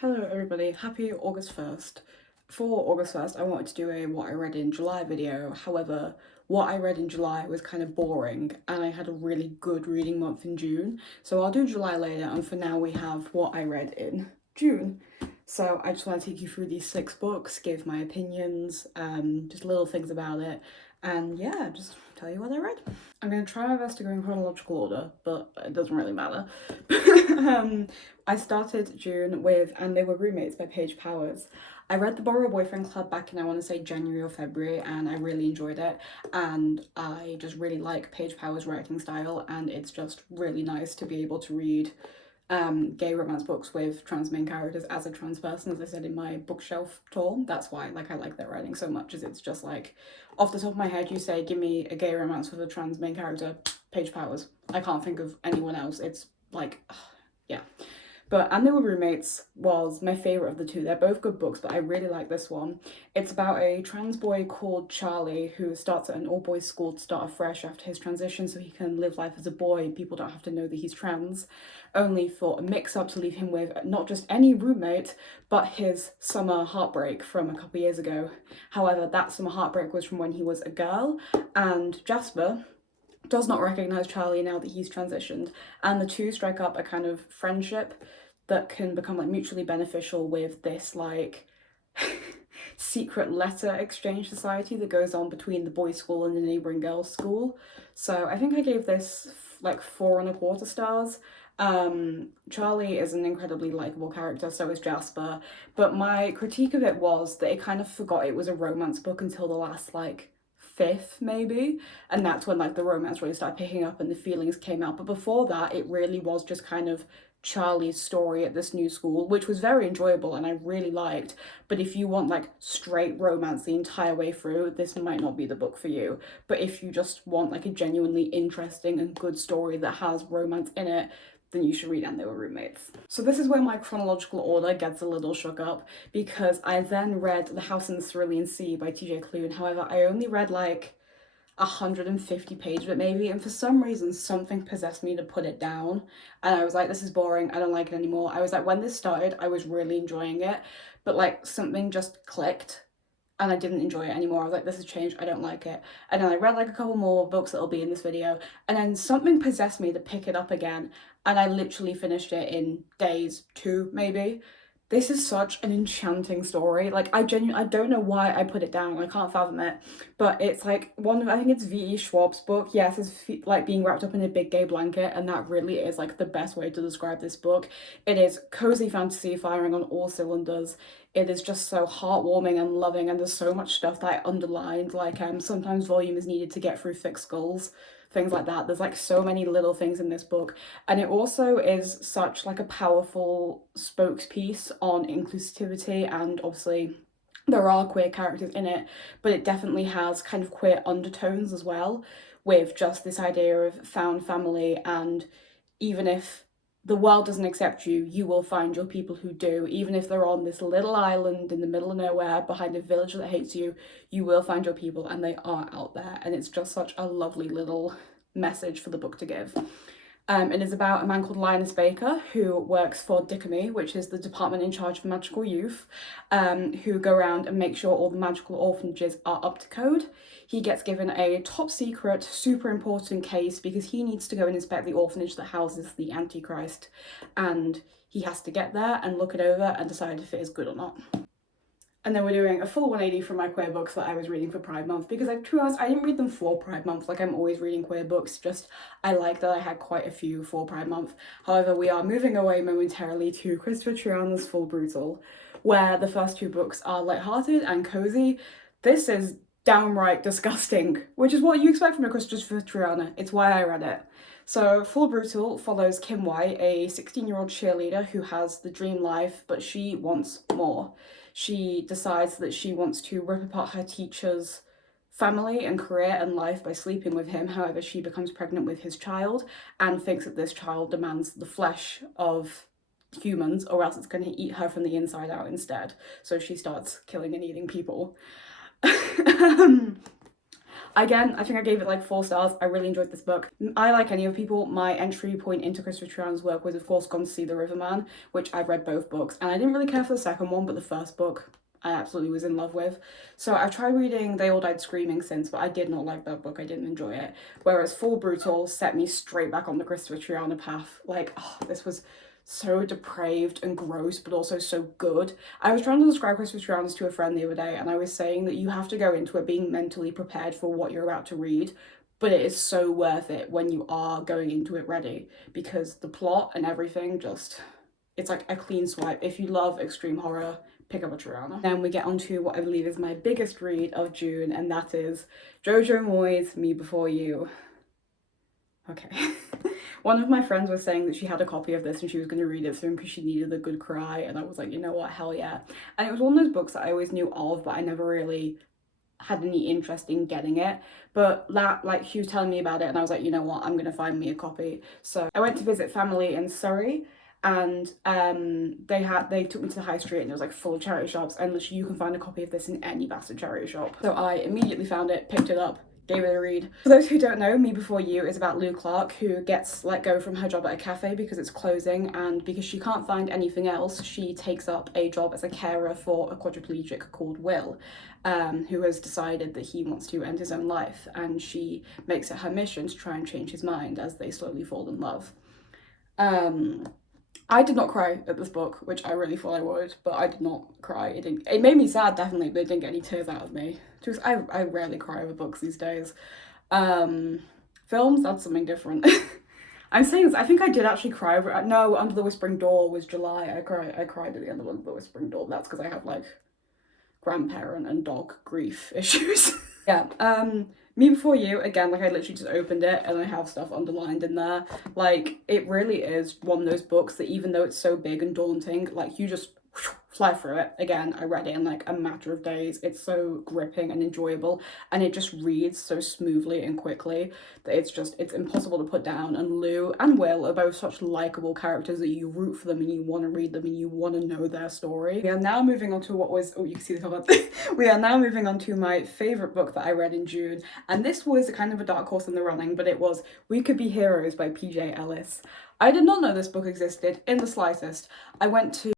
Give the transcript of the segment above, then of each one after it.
Hello everybody, happy August 1st. For August 1st, I wanted to do a what I read in July video. However, what I read in July was kind of boring and I had a really good reading month in June. So I'll do July later, and for now we have what I read in June. So I just want to take you through these 6 books, give my opinions, just little things about it, and yeah, just tell you what I read. I'm going to try my best to go in chronological order, but it doesn't really matter. I started June with And They Were Roommates by Paige Powers. I read The Borrow Boyfriend Club back in, I want to say, January or February, and I really enjoyed it. And I just really like Paige Powers' writing style, and it's just really nice to be able to read gay romance books with trans main characters as a trans person, as I said in my bookshelf tour. That's why I like their writing so much, is it's just like, off the top of my head, you say, give me a gay romance with a trans main character, Paige Powers. I can't think of anyone else. It's like, yeah. But And They Were Roommates was my favourite of the two. They're both good books, but I really like this one. It's about a trans boy called Charlie who starts at an all-boys school to start afresh after his transition so he can live life as a boy. People don't have to know that he's trans, only for a mix-up to leave him with not just any roommate, but his summer heartbreak from a couple years ago. However, that summer heartbreak was from when he was a girl, and Jasper does not recognise Charlie now that he's transitioned, and the two strike up a kind of friendship that can become like mutually beneficial with this like secret letter exchange society that goes on between the boys' school and the neighbouring girls' school. So I think I gave this like 4.25 stars. Charlie is an incredibly likable character, so is Jasper, but my critique of it was that it kind of forgot it was a romance book until the last like fifth maybe, and that's when like the romance really started picking up and the feelings came out. But before that, it really was just kind of Charlie's story at this new school, which was very enjoyable and I really liked. But if you want like straight romance the entire way through, this might not be the book for you. But if you just want like a genuinely interesting and good story that has romance in it, then you should read And They Were Roommates. So this is where my chronological order gets a little shook up, because I then read The House in the Cerulean Sea by TJ Klune. However, I only read like 150 pages of it maybe, and for some reason something possessed me to put it down, and I was like, this is boring, I don't like it anymore. I was like, when this started I was really enjoying it, but like something just clicked and I didn't enjoy it anymore. I was like, this has changed, I don't like it. And then I read like a couple more books that'll be in this video, and then something possessed me to pick it up again, and I literally finished it in days, 2 maybe. This is such an enchanting story. Like, I don't know why I put it down. I can't fathom it. But it's like one of, I think it's V.E. Schwab's book. Yes, it's like being wrapped up in a big gay blanket, and that really is like the best way to describe this book. It is cozy fantasy firing on all cylinders. It is just so heartwarming and loving, and there's so much stuff that I underlined, like sometimes volume is needed to get through thick skulls, things like that. There's like so many little things in this book, and it also is such like a powerful spokespiece on inclusivity, and obviously there are queer characters in it, but it definitely has kind of queer undertones as well, with just this idea of found family, and even if the world doesn't accept you, you will find your people who do. Even if they're on this little island in the middle of nowhere behind a village that hates you, you will find your people, and they are out there. And it's just such a lovely little message for the book to give. It is about a man called Linus Baker who works for Dickomy, which is the department in charge of magical youth, who go around and make sure all the magical orphanages are up to code. He gets given a top secret, super important case because he needs to go and inspect the orphanage that houses the Antichrist, and he has to get there and look it over and decide if it is good or not. And then we're doing a full 180 from my queer books that I was reading for Pride Month, because to be honest, I didn't read them for Pride Month. Like, I'm always reading queer books, just I like that I had quite a few for Pride Month. However, we are moving away momentarily to Christopher Triana's Full Brutal, where the first 2 books are lighthearted and cozy. This is downright disgusting, which is what you expect from a Christopher Triana. It's why I read it. So Full Brutal follows Kim White, a 16-year-old cheerleader who has the dream life, but she wants more. She decides that she wants to rip apart her teacher's family and career and life by sleeping with him. However, she becomes pregnant with his child and thinks that this child demands the flesh of humans, or else it's going to eat her from the inside out instead. So she starts killing and eating people. Again, I think I gave it like 4 stars. I really enjoyed this book. I, like any of people, my entry point into Christopher Triana's work was of course Gone to See the Riverman, which I've read both books, and I didn't really care for the second one, but the first book I absolutely was in love with. So I've tried reading They All Died Screaming since, but I did not like that book. I didn't enjoy it. Whereas Full Brutal set me straight back on the Christopher Triana path. Like, oh, this was so depraved and gross, but also so good. I was trying to describe Christopher Triana to a friend the other day, and I was saying that you have to go into it being mentally prepared for what you're about to read, but it is so worth it when you are going into it ready, because the plot and everything just, it's like a clean swipe. If you love extreme horror, pick up a Triana. Then we get on to what I believe is my biggest read of June, and that is Jojo Moyes' Me Before You. Okay. One of my friends was saying that she had a copy of this and she was going to read it soon because she needed a good cry, and I was like, you know what, hell yeah. And it was one of those books that I always knew of, but I never really had any interest in getting it. But that, like, she was telling me about it and I was like, you know what, I'm going to find me a copy. So I went to visit family in Surrey, and they took me to the high street and it was like full of charity shops, and literally you can find a copy of this in any bastard charity shop. So I immediately found it, picked it up, gave it a read. For those who don't know, Me Before You is about Lou Clark, who gets let go from her job at a cafe because it's closing, and because she can't find anything else, she takes up a job as a carer for a quadriplegic called Will, who has decided that he wants to end his own life, and she makes it her mission to try and change his mind as they slowly fall in love. I did not cry at this book, which I really thought I would, but I did not cry. It made me sad, definitely, but it didn't get any tears out of me. Just, I rarely cry over books these days. Films, that's something different. I'm saying this, I think I did actually cry over, no, Under the Whispering Door was July. I cried at the end of Under the Whispering Door. That's because I have like grandparent and dog grief issues. Yeah, Me Before You, again, like I literally just opened it and I have stuff underlined in there. Like, it really is one of those books that even though it's so big and daunting, like you just fly through it. Again, I read it in like a matter of days. It's so gripping and enjoyable, and it just reads so smoothly and quickly that it's impossible to put down. And Lou and Will are both such likable characters that you root for them and you want to read them and you want to know their story. We are now moving on to you can see the cover. We are now moving on to my favourite book that I read in June, and this was kind of a dark horse in the running, but it was We Could Be Heroes by PJ Ellis. I did not know this book existed in the slightest. I went to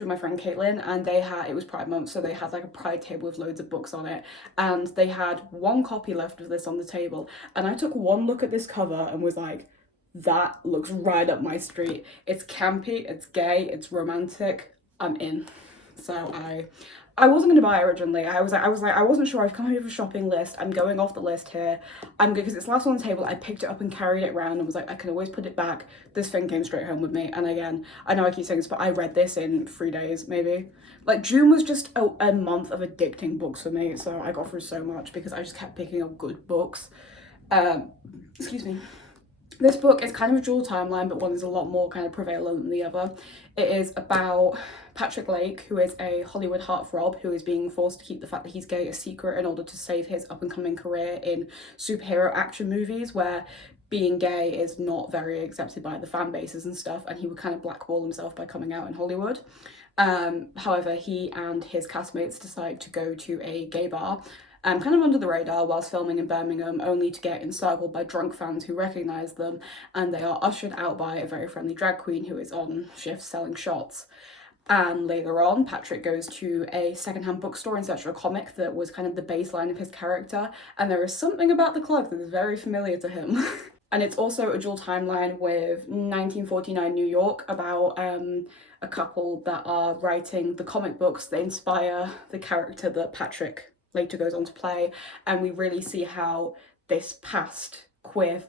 my friend Caitlin, and it was Pride Month, so they had like a Pride table with loads of books on it, and they had one copy left of this on the table, and I took one look at this cover and was like, that looks right up my street. It's campy, it's gay, it's romantic, I'm in. So I wasn't gonna buy it originally. I wasn't sure. I've come up with a shopping list. I'm going off the list here. I'm good because it's last on the table. I picked it up and carried it around and was like, I can always put it back. This thing came straight home with me. And again, I know I keep saying this, but I read this in 3 days, maybe. Like, June was just a month of addicting books for me. So I got through so much because I just kept picking up good books. Excuse me. This book is kind of a dual timeline, but one is a lot more kind of prevalent than the other. It is about Patrick Lake, who is a Hollywood heartthrob who is being forced to keep the fact that he's gay a secret in order to save his up-and-coming career in superhero action movies, where being gay is not very accepted by the fan bases and stuff, and he would kind of blackball himself by coming out in Hollywood. However, he and his castmates decide to go to a gay bar, kind of under the radar whilst filming in Birmingham, only to get encircled by drunk fans who recognise them, and they are ushered out by a very friendly drag queen who is on shift selling shots. And later on, Patrick goes to a secondhand bookstore in search of a comic that was kind of the baseline of his character, and there is something about the clerk that is very familiar to him. And it's also a dual timeline with 1949 New York about a couple that are writing the comic books that inspire the character that Patrick later goes on to play, and we really see how this past queer,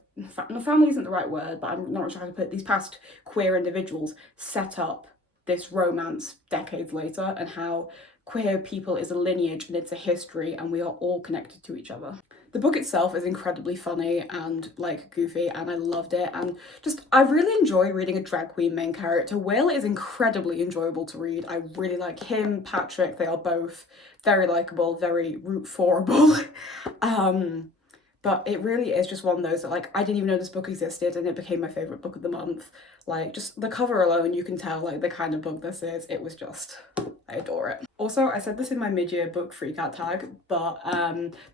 family isn't the right word, but I'm not sure how to put it, these past queer individuals set up this romance decades later, and how queer people is a lineage and it's a history and we are all connected to each other. The book itself is incredibly funny and like goofy, and I loved it, and just I really enjoy reading a drag queen main character. Will is incredibly enjoyable to read. I really like him, Patrick, they are both very likable, very root forable. But it really is just one of those that, like, I didn't even know this book existed and it became my favourite book of the month. Like, just the cover alone, you can tell, like, the kind of book this is. It was just I adore it. Also, I said this in my mid-year book freakout tag, but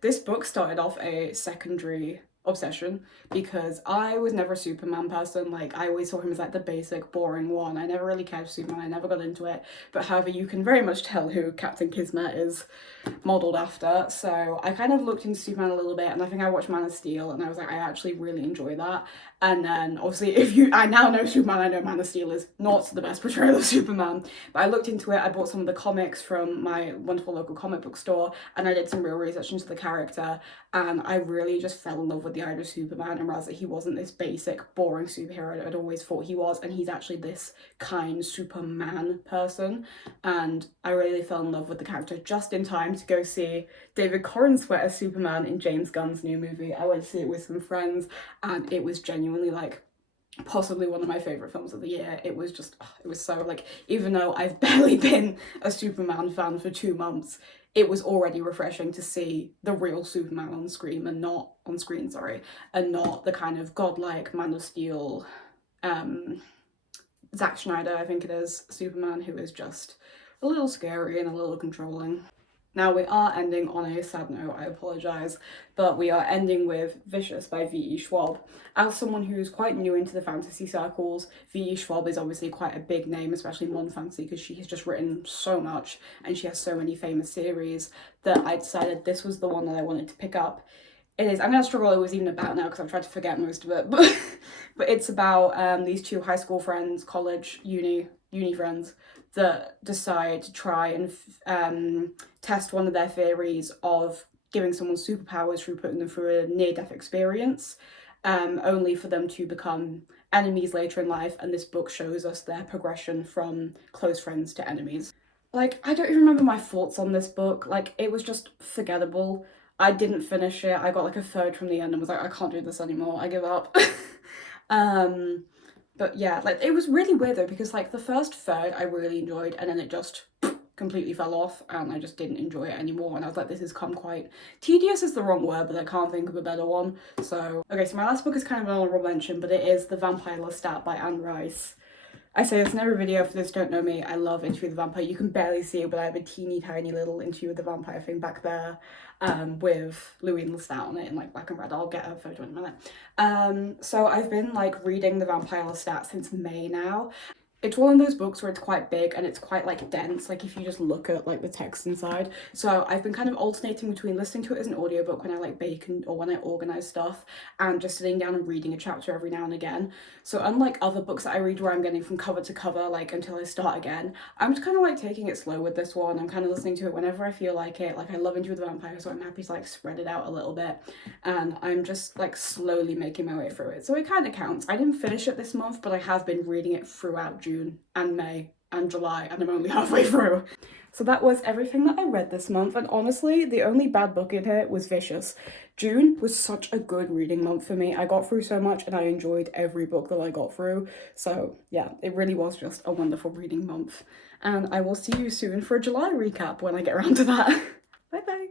this book started off a secondary obsession because I was never a Superman person. Like, I always saw him as like the basic boring one. I never really cared for Superman. I never got into it. But however, you can very much tell who Captain Kismet is modeled after. So I kind of looked into Superman a little bit, and I think I watched Man of Steel, and I was like, I actually really enjoy that. And then obviously, I now know Superman, I know Man of Steel is not the best portrayal of Superman. But I looked into it. I bought some of the comics from my wonderful local comic book store, and I did some real research into the character, and I really just fell in love with the idea of Superman and realized that he wasn't this basic, boring superhero that I'd always thought he was, and he's actually this kind Superman person. And I really fell in love with the character just in time to go see David Corenswet as Superman in James Gunn's new movie. I went to see it with some friends, and it was genuinely like possibly one of my favourite films of the year. It was just, it was so like, even though I've barely been a Superman fan for 2 months, it was already refreshing to see the real Superman on screen and not the kind of godlike Man of Steel, Zack Snyder, I think it is, Superman, who is just a little scary and a little controlling. Now, we are ending on a sad note, I apologise, but we are ending with Vicious by V.E. Schwab. As someone who's quite new into the fantasy circles, V.E. Schwab is obviously quite a big name, especially in modern fantasy, because she has just written so much and she has so many famous series that I decided this was the one that I wanted to pick up. It is, I'm going to struggle it was even about now because I've tried to forget most of it, but it's about these two high school friends, college, uni friends, that decide to try and test one of their theories of giving someone superpowers through putting them through a near-death experience, only for them to become enemies later in life, and this book shows us their progression from close friends to enemies. Like, I don't even remember my thoughts on this book. Like, it was just forgettable. I didn't finish it. I got like a third from the end and was like, I can't do this anymore. I give up. But yeah, like it was really weird though, because like the first third I really enjoyed, and then it just completely fell off and I just didn't enjoy it anymore, and I was like, this has come quite tedious is the wrong word, but I can't think of a better one. So okay, so my last book is kind of an honorable mention, but it is The Vampire Lestat by Anne Rice. I say this in every video, for those who don't know me, I love Interview with the Vampire. You can barely see it, but I have a teeny tiny little Interview with the Vampire thing back there, with Louis and Lestat on it in like black and red. I'll get a photo in a minute. So I've been like reading The Vampire Lestat since May now. It's one of those books where it's quite big and it's quite like dense, like if you just look at like the text inside. So I've been kind of alternating between listening to it as an audiobook when I like bake or when I organise stuff, and just sitting down and reading a chapter every now and again. So unlike other books that I read where I'm getting from cover to cover like until I start again, I'm just kind of like taking it slow with this one. I'm kind of listening to it whenever I feel like it. Like I love Into the Vampire, so I'm happy to like spread it out a little bit, and I'm just like slowly making my way through it. So it kind of counts. I didn't finish it this month, but I have been reading it throughout June and May and July, and I'm only halfway through. So that was everything that I read this month, and honestly, the only bad book in here was Vicious. June was such a good reading month for me. I got through so much and I enjoyed every book that I got through. So yeah, it really was just a wonderful reading month. And I will see you soon for a July recap when I get around to that. Bye bye.